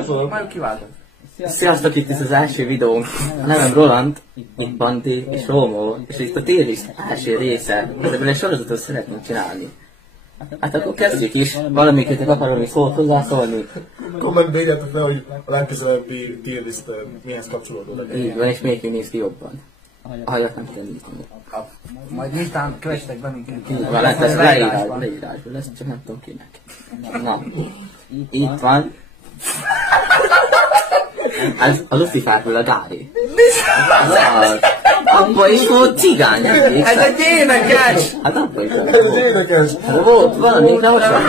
Majd kiváltok. Sziasztok, itt ez az első videónk. A nevem Roland, itt Bandi és Rómó, és itt a térlist első része. Ebből egy sorozatot szeretnénk csinálni. Hát akkor kezdjük is. Valamiket akarok még szót hozzászólni. Kommentbe írjátok le, hogy a legközelebbi tierlist mihez kapcsolódó. Így van, és melyik néz ki jobban. A hajat nem kell nyitni. Majd nyitán kövessetek be minket. Így van, hát ez leírásban lesz, csak nem tudom kinek. Na, itt van. Ez a Lucifárből a Gári. Abba is volt cigány, ez egy énekes! Hát abba is Ez az énekes! volt valami, de most van.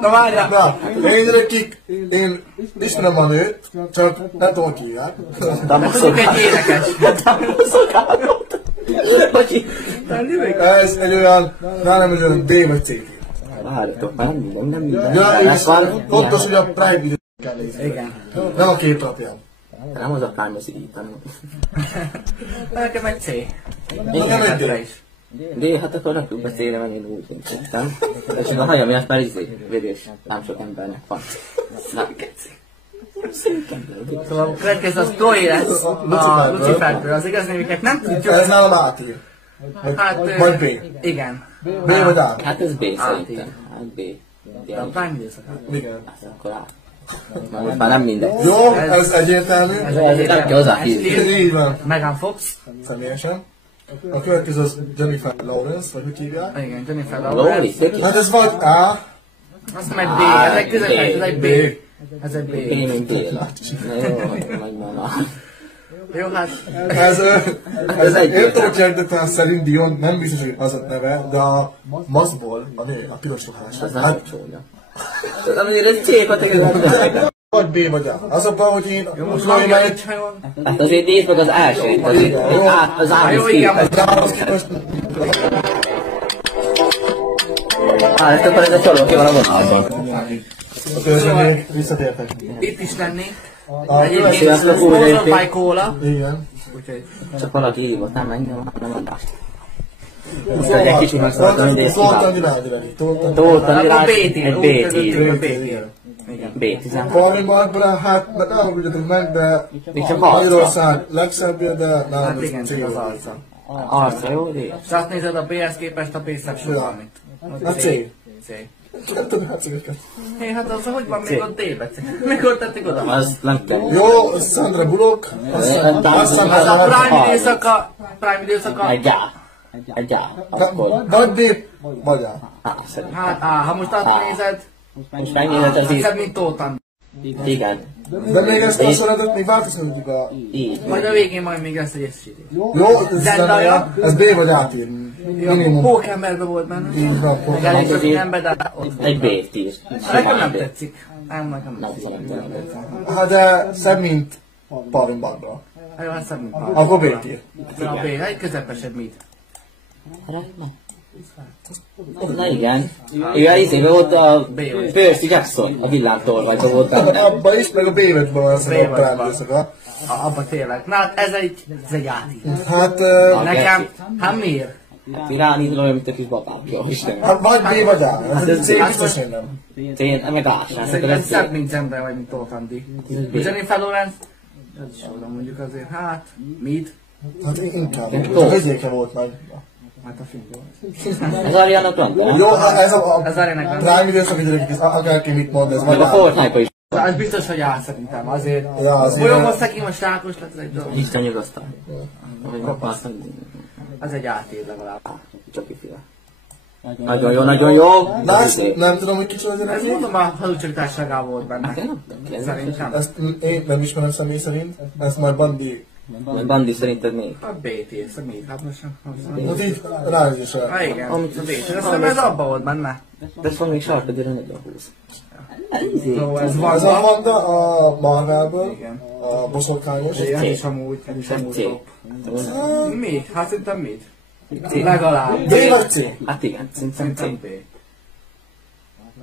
Na várjál! Na, én ismerem a nőt, csak nem tudom ki hívják. Mondjuk egy énekes! Ez egy olyan, nálam egy olyan B vagy C. Várjatok, már nem minden. Ja, és fontos, hogy a Prime Video kell nézni. Igen. Nem a kép alapján. Nem az a Prime, az így, hanem. Nekem egy C. Nem egy D. De hát akkor rakjuk be C-re, mert én úgy hittem. És a haja miatt már vérés. Nem sok embernek van. Na, keci. Szűk ember. Szóval a következő az Chloe lesz a Luciferből. Az igaz névüket nem tudjuk. Ez nálam átír. Hát, Vagy B. igen. B vagy A. Hát ez B szerintem. Hát B. A Prime időszakát. Igen. Hát akkor A. Most már nem mindegy. Jó, ez egyértelmű. Ezért nem kell hozzáfírni. Így van. Megan Fox. Személyesen. A következő az Jennifer Lawrence, vagy hogy hívják? Igen, Jennifer Lóri, Lawrence. szöki. Hát ez vagy A, Azt nem egy B, ez egy közepes, ez egy B. Ez egy B. Én mint Béla. Na jó, megvan. Jó, hát... ez egy értelmetlen szerint Dion, nem biztos, hogy az a neve, de a Maszból, a nő, a piros ruhás. Ez nem csónya. Azért ez C-kategória. Vagy B vagy A. Az a baj, hogy én... Most van még egy hajón. Hát azért nézd meg az elsőt, az Jó, A-hoz igen, képest. Ezt akkor ez a csaló ki van a vonalban. A következő visszatértek. Itt is lennénk. Szívesen Egyébként újra Sponsored itt. by Cola. Igen. Úgyhogy... Csak valaki hívott, nem engem, hanem adást. Most egy kicsit megszóltam, hogy Szóltam Virágiregi. Toltam Akkor rá B-t egy úgy B-t közöttünk ír. a B-t. Igen. B-10. Valami Barbara, hát ne haragudjatok meg, de Még csak arca. Magyarország legszebbje, de nálam Hát ez igen, csak az C. arca. Arca, jó? D. És azt nézed a B-hez képest a B-szebb sokkal mit. A C. C. Csak tudom, hát szíveket. Hé, hát az hogy van még ott D-be? Mikor tették oda? Az nem kell. Jó, Sandra Bullock. Aztán Az a Prime időszaka. Egy A. Egy A. Akkor. vagy D, vagy A. A, szerintem. Hát, ha most azt nézed, Most megnézed az szebb, így. mint Tótan. Igen. De még ezt a sorozatot még változtatjuk a... Így. Majd a végén majd még lesz egy esítés. Jó, ez B vagy A tír. Minimum. Pókemberben volt benne. Így van, Meg elég sok ember, de ott volt. Egy B-10. Nekem nem tetszik. Nem, nekem nem Nem tetszik. szerintem. Hát de szebb, mint Parvin Barbara. Jó, hát szebb, mint Akkor B tír. A B, egy közepesebb mit. Na igen. Igen, izébe volt a Percy Jackson, a villámtorványban volt benne. Abba is, meg a B vagy van az a vagy Prime van. időszaka. Abba tényleg. Na, hát ez egy játék. Hát, Nekem, hát miért? Irányítól olyan, mint a kis babák, jó Isten. hát vagy B vagy A. Ez C biztos, hogy nem. Én meg ásán, szerintem Szerintem ez szebb, mint ember vagy, mint Tótandi. Jennifer Lawrence, ez is oda mondjuk azért, hát, mit? Hát inkább. A közéke volt nagy. Hát a film. az Ariana Grande. Jó, hát ez a Ez Ariana Grande. Prime időszak, hogy ez akárki mit mond, ez Meg vagy a Fortnite-ba is. Az biztos, hogy áll szerintem, azért. Ja, azért. Bolyogoztak ki, most rákos lett, ez egy dolog. Isten nyugosztal. Ez egy átér legalább. Csak kiféle. Nagyon jó, nagyon jó. Más, nem tudom, hogy kicsoda az Ez gyerek. mondom, a hazugság társaságában volt benne. Hát én nem tudom. Szerintem. Ezt én nem ismerem személy szerint, ezt majd Bandi. Bandi szerinted még? A BT, személy, hát most sem. Hát így ránézésre. Ah, igen, a BT. Azt ez abban volt benne. De ez van még sarkadére 420. Jó, ez Ez van. a Wanda a Marvelből, Igen. a boszorkányos. Ez is amúgy, ez is amúgy C. top. Mit? Hát szerintem mit? Legalább. B vagy C? Hát igen, szerintem C. Szerintem B.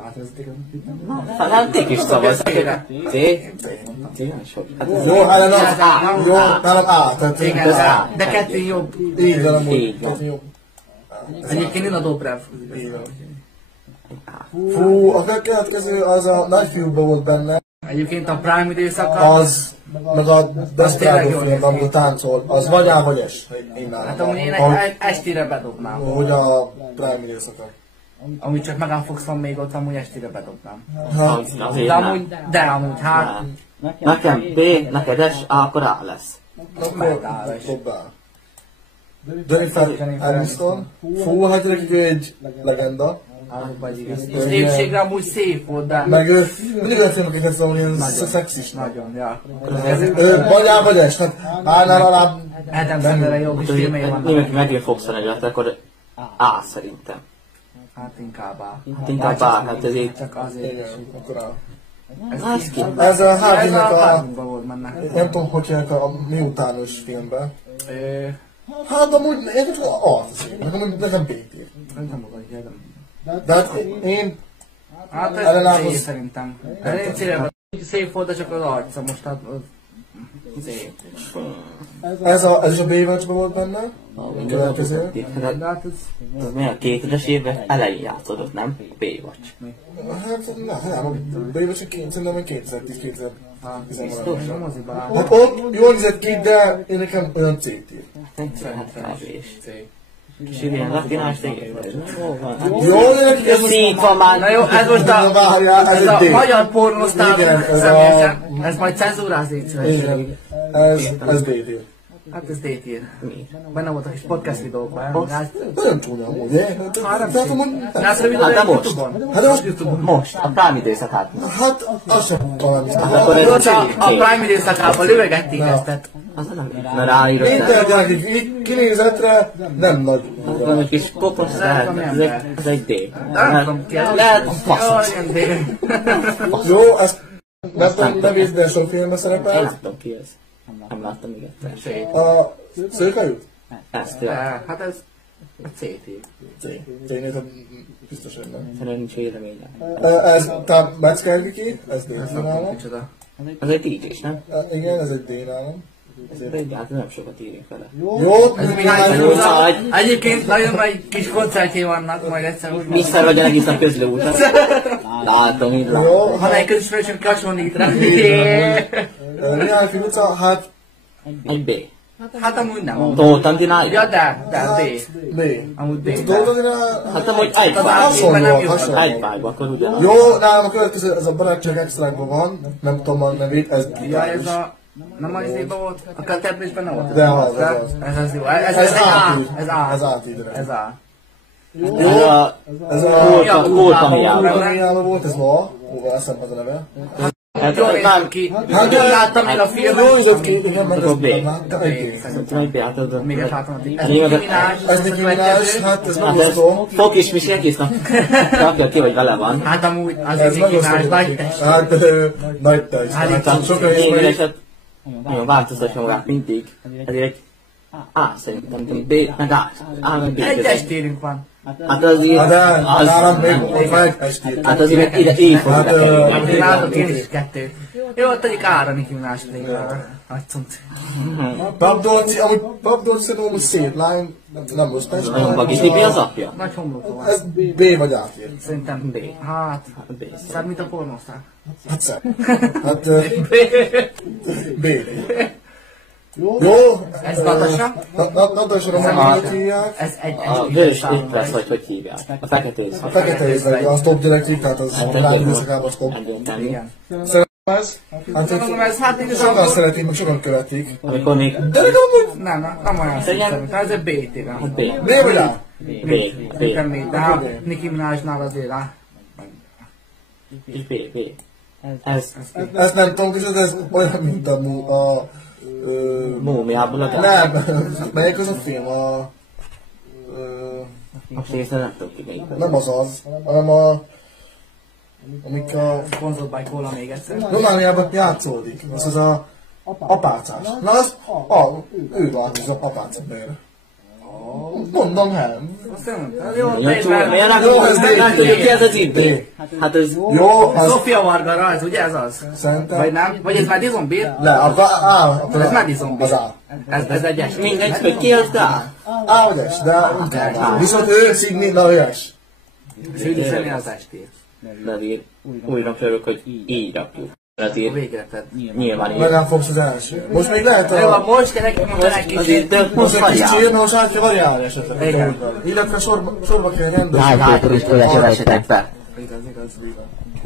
Hát ez Hát T is szavaz. C? C nem sok. Hát ez Jó, hát nem jó, nem A. Tehát igen, Ez A. de kettő jobb. így van, amúgy. Így van. kettő jobb. Egyébként Nina Dobrev. Így van. Fú, a következő az a nagyfiúban volt benne. Egyébként a Prime időszaka... Az, meg a Desperado film, amikor táncol, az vagy A vagy S. Hát amúgy én estére bedobnám. Hogy a Prime időszaka. Amúgy csak Megan Fox van még ott, amúgy estére bedobnám. De amúgy hát... Nekem B, neked S, A, akkor A lesz. Akkor dob A. Jennifer Aniston. Fú, hát neki egy legenda. És épségre amúgy szép volt, de... Meg ő mindig olyan filmeket szól, ilyen szexis. Nagyon, ja. Vagy A vagy S, tehát állnál alá... Adam Sandlerre jobb is filmei vannak. Mindenki megint fogsz venni, akkor A szerintem. Hát inkább A. Hát inkább A, hát ez így... Csak azért. Igen, akkor A. Ez Ez a Harvey-nek a... Harvey-ba volt mennek. Nem tudom, hogy hívják a miutános filmben. Hát amúgy én nekem B-tír. Nem oda kérdem. De hát én... Hát ez C szerintem. Én C-re szép volt, de csak az arca most, hát... C. Ez is a Baywatch-ban volt benne. Következő. De hát ez... Ez mi a 2000-es évek elején játszódott, nem? Baywatch. Hát nem, a Baywatch szerintem 2010-2011. Hát ott jól nézett ki, de én nekem olyan C-tír. Hát kevés. És ilyen latinás Jó, de nekik ez most... Szép van már. Na jó, ez most ez a egy D. magyar pornosztár személyesen. Ez majd cenzúrázni. Ez D-tír. Hát ez D-tír. Benne voltak is podcast videókban. Nem csúnya amúgy, Hát de most. Most. A Prime időszakát. Hát, az sem talán is. A Prime időszakában lövegették ezt. Az nem. Mert ráírod. Internet kinézetre nem nagy. Nem egy kis kopros lehet. Ez egy D. Lehet fasz. Jó, ezt nem nézd, de sok filmben szerepel. Láttam ki ez. Nem láttam még egyszer. A Szőkajút? Ezt hát ez a C-tír. C-nézem biztos, hogy nem. Szerintem nincs véleményem. Ez, tehát Metzger-Viki, ez D nálam. Ez egy DJ-s, nem? Igen, ez egy D nálam. Hát nem sokat írjunk vele. Jó, egyébként nagyon nagy kis koncertjé vannak, majd egyszer úgy Miszer vagy egész a közlőúton. Látom, így látom. jó. Ha egy közösségünk hasonlít rá. Mihály Filica, hát Egy B. Hát amúgy nem. Tóth Antinál? Ja, de D. B. Amúgy D. Hát amúgy egy vágban, akkor ugyanaz. Jó, nálam a következő, ez a Barátság Extra-ban van, nem tudom a nevét, ez Ja, ez a... Nem az izében volt? A Katerblésben nem volt? De az. Ez jó. Ez A. Ez A. Ez A-tír. Ez A. Ez a Kólpamiában volt, ez ma. Azt hiszem az a neve. Hát Jól nézett ki. Jól láttam én a filmet. Jól nézett ki, igen, meg Akkor B. ez Egy B, hát az... Még egy látom a Ez Nicki Minaj. Ez Nicki Minaj, hát ez Hát ez megosztó. Fok is Misi egész nap. Rakja ki, hogy vele van. Hát amúgy az Ez Nicki Minaj megosztó. nagy test. Hát nagy test. Hát sokan ismerik. Nagyon változtatja magát mindig. Ezért egy A szerintem, B, meg A meg B. Egyes térünk van. Hát az így... Hát nálam még ott van egy testír. Hát az ide így fog bekerülni. Látok én is kettőt. Jó, ott egyik ára Nicki Minaj nagy cunc. Babdolci, amúgy Babdolci szerintem amúgy szép lány, nem most test. Nagyon bagis. Mi az apja? Nagy homloka van. Ez B vagy A-tír. Szerintem B. Hát, B. szebb, mint a pornosztár. Hát szebb. Hát B. Jó. Ez Natasha? Natasha Romanovic hívják. Ez egy A vörös éppres, vagy hogy hívják? A fekete ész. A fekete észre, az top direktív, tehát az látom éjszakában az top. Igen. Szerintem ez? Hát Mondom, ez hát sokan igazából... szeretik, meg sokan követik. Amikor még... De nekem amúgy Nem olyan szerintem. Ez egy B téren. B. B vagy A? B. Szerintem B. De hát Nicki Minajnál azért A. B. B. Ez... Ezt nem tudom, és ez olyan, mint a Múmiából a nem, melyik az a film? Most észre nem tudom ki még. Nem az, hanem amik a Sponsored by Cola még egyszer. Romániában játszódik. Az a apácás. Na az, ő vált az apácábér. Mondom, nem. Azt nem mondta. Jó, Miért nem tudjuk ki ez az idő? Hát ez... Jó, az Sofia Vargara, ez ugye ez az? szerintem... Vagy nem? Vagy ez Madison Beer? Le, akkor Ez Madison az Beer. A. Ez egyes. Mindegy, hogy ki az A? A vagy S, de viszont ő Szigni, na ő S. Szűdűseni az estét. De azért újra felök, hogy így rakjuk. Végre tedd. Nyilván így. Meg nem fogsz az első. Most még lehet Jó, a... most kell nekünk mondani egy kicsit. Most egy kis csírna, most át kell variálni esetleg. Igen. Illetve sorba kell rendezni. Hány is kövessetek be. Igaz.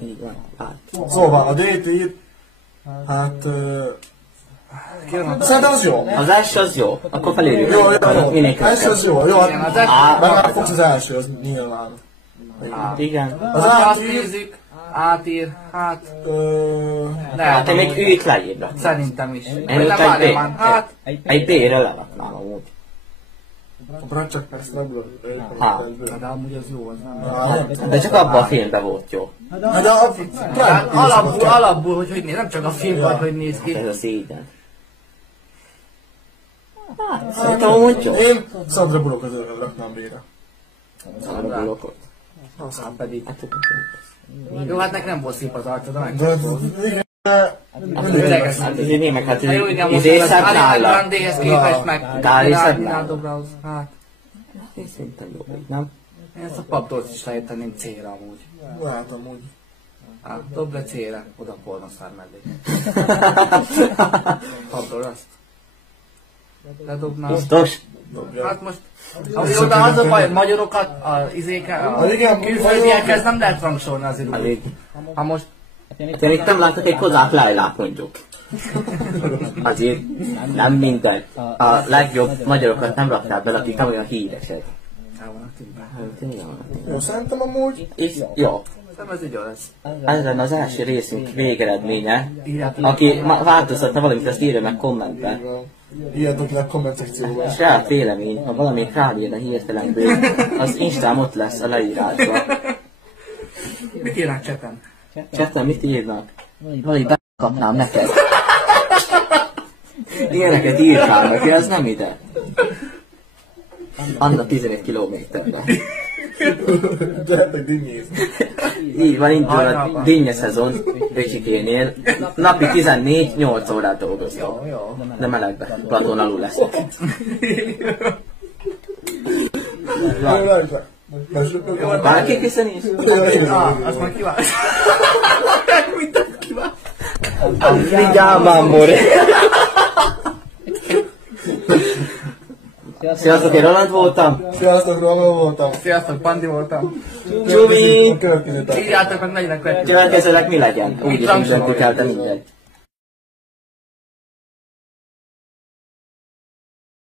Így van. Hát. Szóval a DT-t, hát... Szerintem az jó. Az első az jó, akkor felérjük. Jó. Minél Az jó. Jó, hát meg fogsz az első, az nyilván. Igen. Az Azt nézzük, átír, hát... Hát te még őt leírnak. Szerintem is. Én ott egy B. Hát... Egy B-re leraknám amúgy. A Bracsak persze nem De amúgy az jó az. De csak abban a filmben volt jó. De a Alapból, hogy néz, nem csak a filmben, hogy néz ki. Ez a szégyen. Hát, szerintem amúgy jó. Én Sandra Bullock az raknám B-re. Sandra Bullockot. Aztán pedig. Hát, Jó, hát nekem nem volt szép az arca, de meg. De igen, hát ez némek, hát Jó, igen, ez most észebb az nála. Grandéhez képest meg. Gálészebb nála. Dobrához, hát. Én szerintem jó, nem? Én ezt a papdolc is lejteném C-re amúgy. hát amúgy. Hát, dob le C-re, oda pornoszár mellé. Papdol azt. Ledobnám. Biztos? Hát most... Jó, de az a baj, hogy magyarokat, a külföldiekhez nem lehet rangsorni azért úgy. Elég. Ha most... Hát én itt nem látok egy Kozák Lájlát mondjuk. Azért nem minden. A legjobb magyarokat nem raktál bele, akik nem olyan híresek. El vannak tűnve. Jó, szerintem amúgy. És jó. Nem ez így jó lesz. Ez lenne az első részünk végeredménye. Aki változtatna valamit, azt írja meg kommentben. Írjatok le a komment szekcióban. Saját vélemény, ha valamit ráírna hirtelenből, az Instán ott lesz a leírásban. Mit írnak cseten? Csetten mit írnak? Valahogy bekapnám neked. Ilyeneket írkálnak, ez nem ide. Anna 15 kilométerben. De, hogy dinnyéz. Így van, indul a dinnye szezon Bécsikénél. Napi 14-8 órát dolgoztam. De melegben, Platon alul leszek. Bárki készen is? Azt majd kíván. Mindent kíván. Vigyám, amore! Sziasztok, én Roland voltam. Sziasztok, Roland voltam. Sziasztok, Pandi voltam. Csumi! Következő. Írjátok meg, legyenek következő. Következelek mi legyen? Úgy is döntük el, de mindegy.